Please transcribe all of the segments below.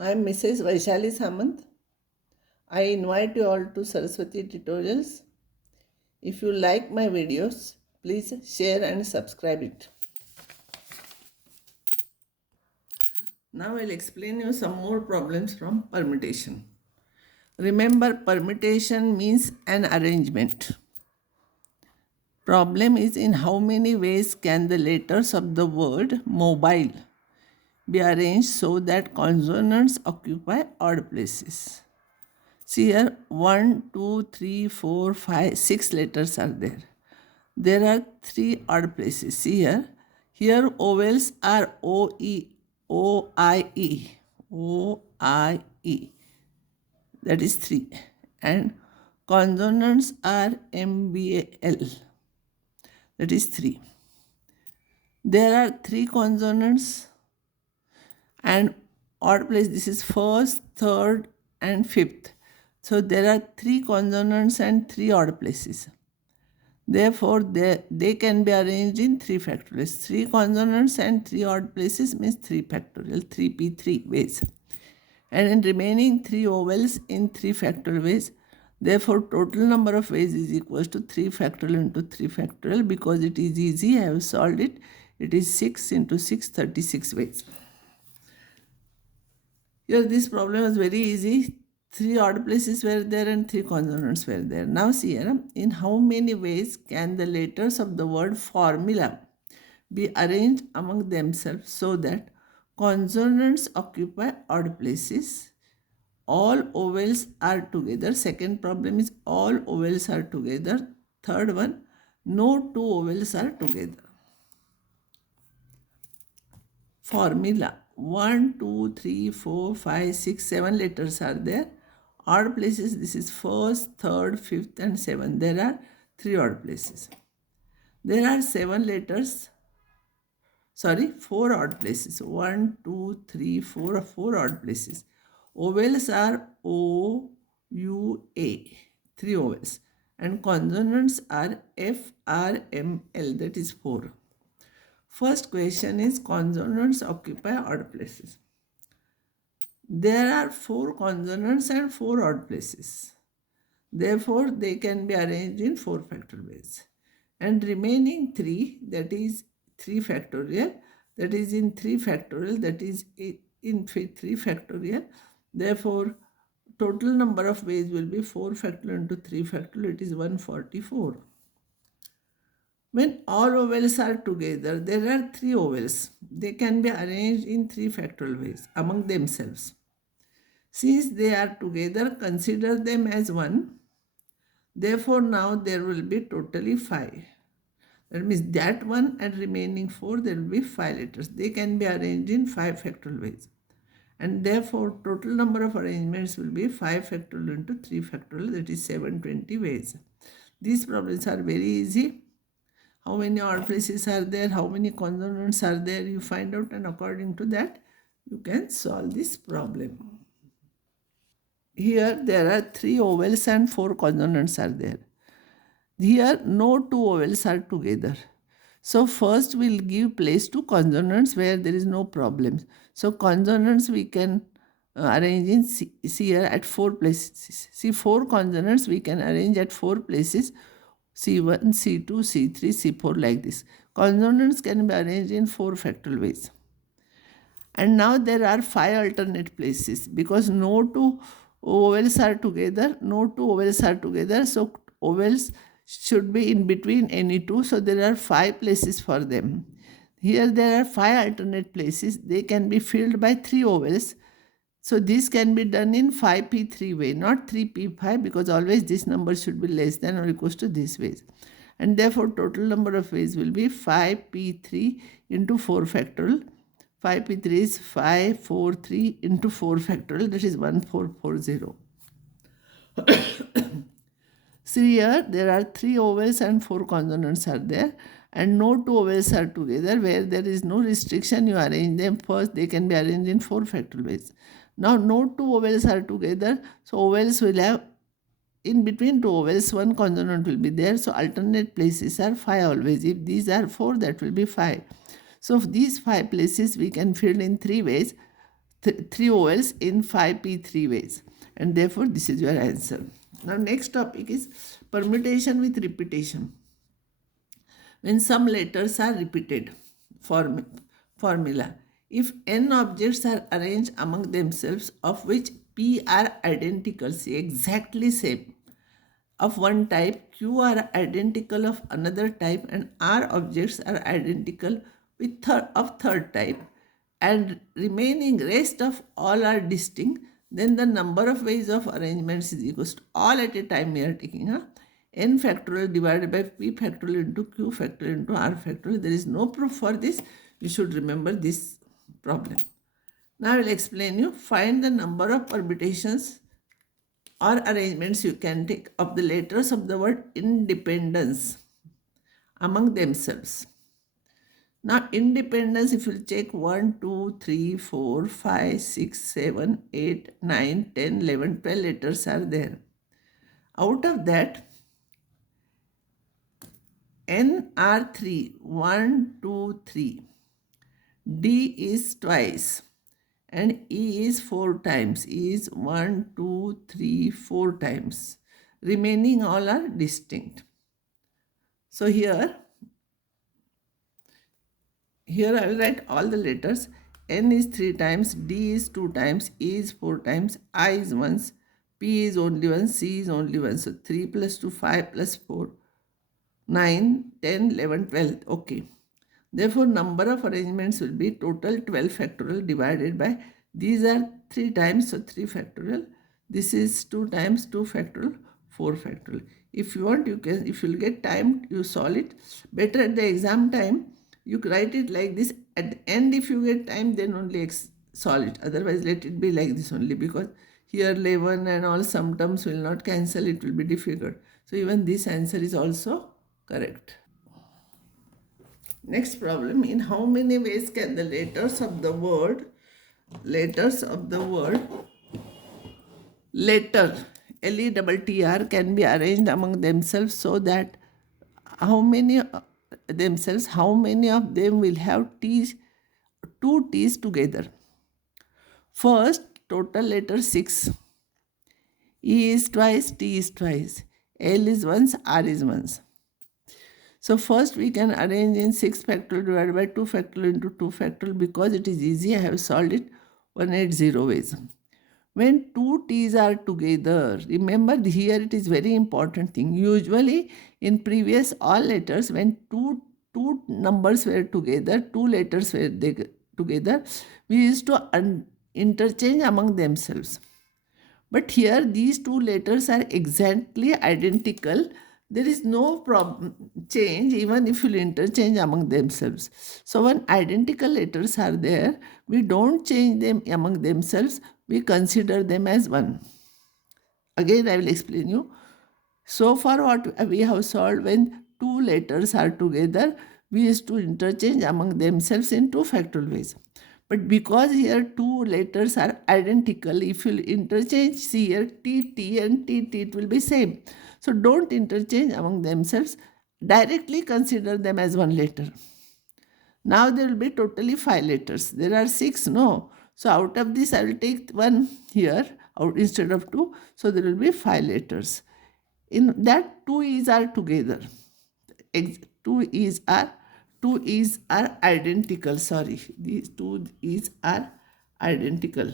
I am Mrs. Vaishali Samant. I invite you all to Saraswati tutorials. If you like my videos, please share and subscribe it. Now I'll explain you some more problems from permutation. Remember, permutation means an arrangement. Problem is in how many ways can the letters of the word mobile be arranged so that consonants occupy odd places. See here, 1, 2, 3, 4, 5, 6 letters are there. There are 3 odd places. See here. Here vowels are O, E, O, I, E. O, I, E. That is 3. And consonants are M, B, A, L. That is 3. There are 3 consonants and odd place. This is first, third, and fifth. So there are 3 consonants and 3 odd places. Therefore, they can be arranged in 3 factorials. 3 consonants and 3 odd places means 3 factorial, 3p3 ways. And in remaining 3 vowels in 3 factorial ways. Therefore, total number of ways is equals to 3 factorial into 3 factorial. Because it is easy, I have solved it. It is 6 into 6, 36 ways. Here this problem was very easy. 3 odd places were there and 3 consonants were there. Now see here, in how many ways can the letters of the word formula be arranged among themselves so that consonants occupy odd places? All vowels are together. Second problem is all vowels are together. Third one, no 2 vowels are together. Formula 1, 2, 3, 4, 5, 6, 7 letters are there. Odd places, this is first, third, fifth, and 7. There are 3 odd places. There are 7 letters, 4 odd places. 1, 2, 3, 4, 4 odd places. Vowels are O, U, A, 3 vowels. And consonants are F, R, M, L, that is 4. First question is consonants occupy odd places. There are 4 consonants and 4 odd places. Therefore, they can be arranged in 4 factorial ways. And remaining 3, that is 3 factorial, that is in 3 factorial, that is in 3 factorial. Therefore, total number of ways will be 4 factorial into 3 factorial, it is 144. When all vowels are together, there are 3 vowels. They can be arranged in 3 factorial ways among themselves. Since they are together, consider them as 1. Therefore, now there will be totally 5. That means that 1 and remaining 4, there will be 5 letters. They can be arranged in 5 factorial ways. And therefore, total number of arrangements will be 5 factorial into 3 factorial, that is 720 ways. These problems are very easy. How many odd places are there, how many consonants are there, you find out, and according to that, you can solve this problem. Here there are 3 vowels and 4 consonants are there. Here no 2 vowels are together. So first we'll give place to consonants where there is no problem. So consonants we can arrange in see here at 4 places. See 4 consonants we can arrange at 4 places. C1, C2, C3, C4 like this. Consonants can be arranged in 4 factorial ways. And now there are 5 alternate places because no 2 vowels are together. No 2 vowels are together. So vowels should be in between any 2. So there are 5 places for them. Here there are 5 alternate places. They can be filled by 3 vowels. So this can be done in 5p3 way, not 3p5, because always this number should be less than or equals to this ways. And therefore total number of ways will be 5p3 into 4 factorial. 5p3 is 543 into 4 factorial, that is 1440. See here, there are 3 vowels and 4 consonants are there, and no 2 vowels are together. Where there is no restriction, you arrange them first. They can be arranged in 4 factorial ways. Now, no 2 vowels are together, so vowels will have, in between 2 vowels, 1 consonant will be there. So, alternate places are 5 always. If these are 4, that will be 5. So, these 5 places we can fill in 3 ways. three vowels in 5p3 ways, and therefore this is your answer. Now next topic is permutation with repetition. When some letters are repeated, formula. If n objects are arranged among themselves of which p are identical, see exactly same, of one type, q are identical of another type, and r objects are identical with third type, and remaining rest of all are distinct, then the number of ways of arrangements is equals to all at a time we are taking. N factorial divided by p factorial into q factorial into r factorial. There is no proof for this. You should remember this problem. Now I will explain you. Find the number of permutations or arrangements you can take of the letters of the word independence among themselves. Now, independence, if you check 1, 2, 3, 4, 5, 6, 7, 8, 9, 10, 11, 12 letters are there. Out of that, N are 3, 1, 2, 3. D is twice. And E is 4 times. E is 1, 2, 3, 4 times. Remaining all are distinct. So here I will write all the letters. N is 3 times, D is 2 times, E is 4 times, I is once, P is only once, C is only once. So 3 plus 2, 5 plus 4, 9, 10, 11, 12. Okay. Therefore, number of arrangements will be total 12 factorial divided by, these are 3 times, so 3 factorial. This is 2 times 2 factorial, 4 factorial. If you want, you can, if you'll get time, you solve it. Better at the exam time, you write it like this. At the end, if you get time, then only solve it. Otherwise, let it be like this only, because here 11 and all some terms will not cancel. It will be difficult. So even this answer is also correct. Next problem, in how many ways can the letters of the word, letter, L-E-T-T-R, can be arranged among themselves so that how many of them will have T's, two T's together. First, total letter 6. E is twice, T is twice. L is once, R is once. So first we can arrange in 6 factorial divided by 2 factorial into 2 factorial, because it is easy. I have solved it 180 ways. When two T's are together, remember here it is very important thing. Usually in previous all letters, when two numbers were together, two letters were together, we used to interchange among themselves. But here these two letters are exactly identical. There is no problem change even if you interchange among themselves. So when identical letters are there, we don't change them among themselves. We consider them as one. Again, I will explain you. So far what we have solved, when two letters are together, we used to interchange among themselves in 2 factorial ways. But because here two letters are identical, if you interchange, see here T and T, it will be same. So don't interchange among themselves. Directly consider them as one letter. Now there will be totally 5 letters. There are 6, no. So out of this I will take one here out instead of 2. So there will be 5 letters. In that 2 E's are together. 2 E's are identical. Sorry, these 2 E's are identical.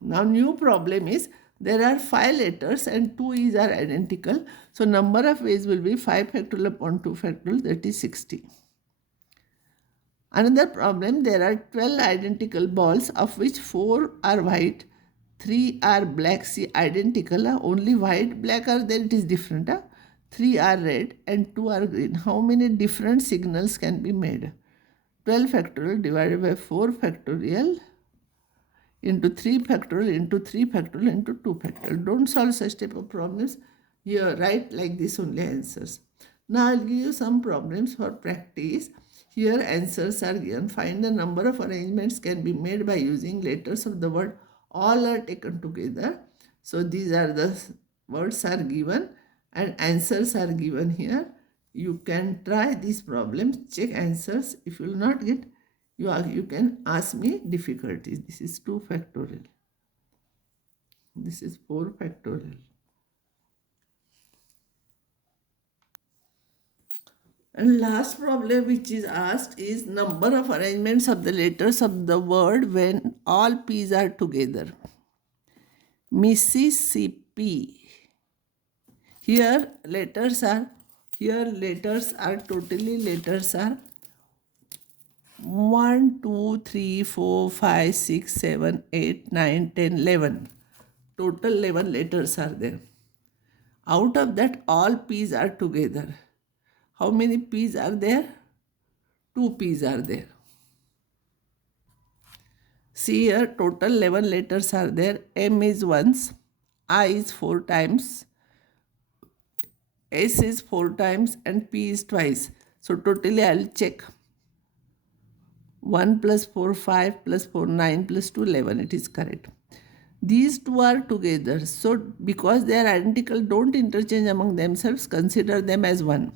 Now new problem is there are 5 letters and 2 E's are identical. So number of ways will be 5 factorial upon 2 factorial, that is 60. Another problem, there are 12 identical balls of which 4 are white, 3 are black. See, identical, only white, black are there, it is different. 3 are red and 2 are green. How many different signals can be made? 12 factorial divided by 4 factorial into 3 factorial into 3 factorial into 2 factorial. Don't solve such type of problems. Here, write like this only answers. Now I'll give you some problems for practice. Here answers are given. Find the number of arrangements can be made by using letters of the word. All are taken together. So these are the words are given and answers are given here. You can try these problems, check answers. If you will not get, You can ask me difficulties. This is 2 factorial. This is 4 factorial. And last problem which is asked is number of arrangements of the letters of the word when all P's are together. Mississippi. Here letters are totally letters are 1, 2, 3, 4, 5, 6, 7, 8, 9, 10, 11. Total 11 letters are there. Out of that, all P's are together. How many P's are there? 2 P's are there. See here, total 11 letters are there. M is once, I is 4 times, S is 4 times, and P is twice. So totally I'll check. 1 plus 4, 5 plus 4, 9 plus 2, 11. It is correct. These two are together. So because they are identical, don't interchange among themselves. Consider them as one.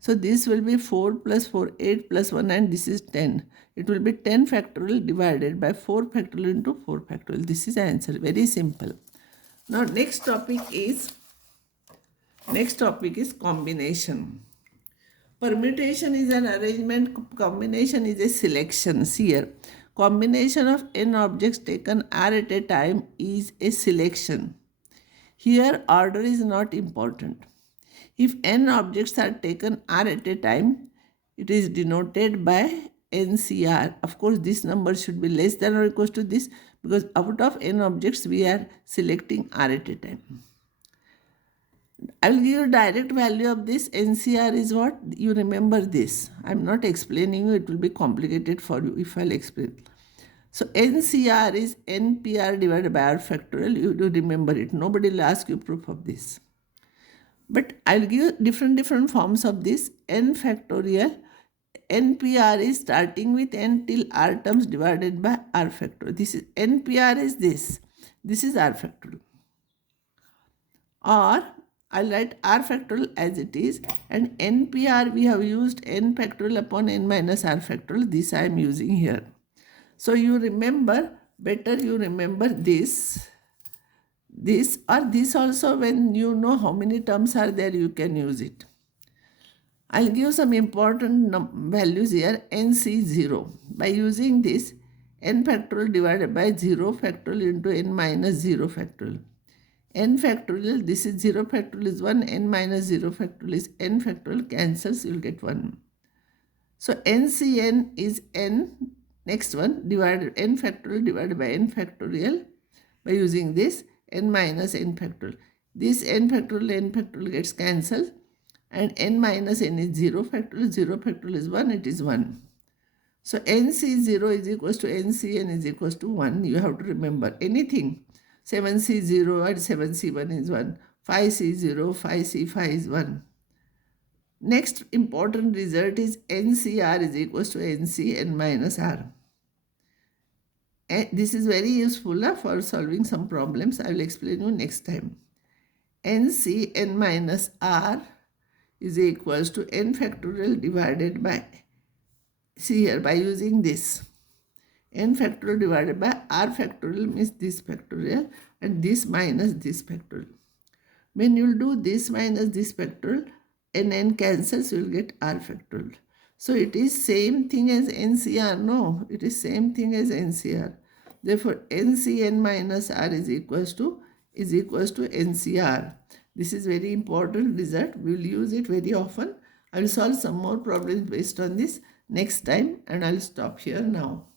So this will be 4 plus 4, 8 plus 1, and this is 10. It will be 10 factorial divided by 4 factorial into 4 factorial. This is the answer. Very simple. Now next topic is combination. Permutation is an arrangement. Combination is a selection. See here. Combination of n objects taken r at a time is a selection. Here order is not important. If n objects are taken r at a time, it is denoted by NCR. Of course, this number should be less than or equal to this, because out of n objects we are selecting r at a time. I will give you direct value of this. NCR is what? You remember this. I am not explaining you. It will be complicated for you if I will explain. So NCR is NPR divided by R factorial. You do remember it. Nobody will ask you proof of this. But I will give different forms of this. N factorial. NPR is starting with n till r terms divided by R factorial. This is NPR is this. This is R factorial. Or I'll write R factorial as it is, and NPR we have used n factorial upon n minus R factorial. This I am using here. So you remember, better you remember this or this also. When you know how many terms are there, you can use it. I'll give some important values here. NC0. By using this, n factorial divided by 0 factorial into n minus 0 factorial. N factorial, this is 0 factorial is 1, n minus 0 factorial is n factorial, cancels, you will get 1. So NCN is n, next one, divided n factorial divided by n factorial. By using this, n minus n factorial. This n factorial gets cancelled, and n minus n is 0 factorial is 1, it is 1. So NC0 is equals to NCN is equals to 1. You have to remember anything. 7C0 and 7C1 is 1. 5C0, 5C5 is 1. Next important result is NCR is equals to NCN minus R. And this is very useful for solving some problems. I will explain you next time. NCN minus R is equals to n factorial divided by, see here, by using this. N factorial divided by R factorial means this factorial, and this minus this factorial. When you will do this minus this factorial, n cancels, you will get R factorial. So it is same thing as NCR. No, it is same thing as NCR. Therefore, NCN minus R is equals to NCR. This is very important result. We will use it very often. I will solve some more problems based on this next time, and I will stop here now.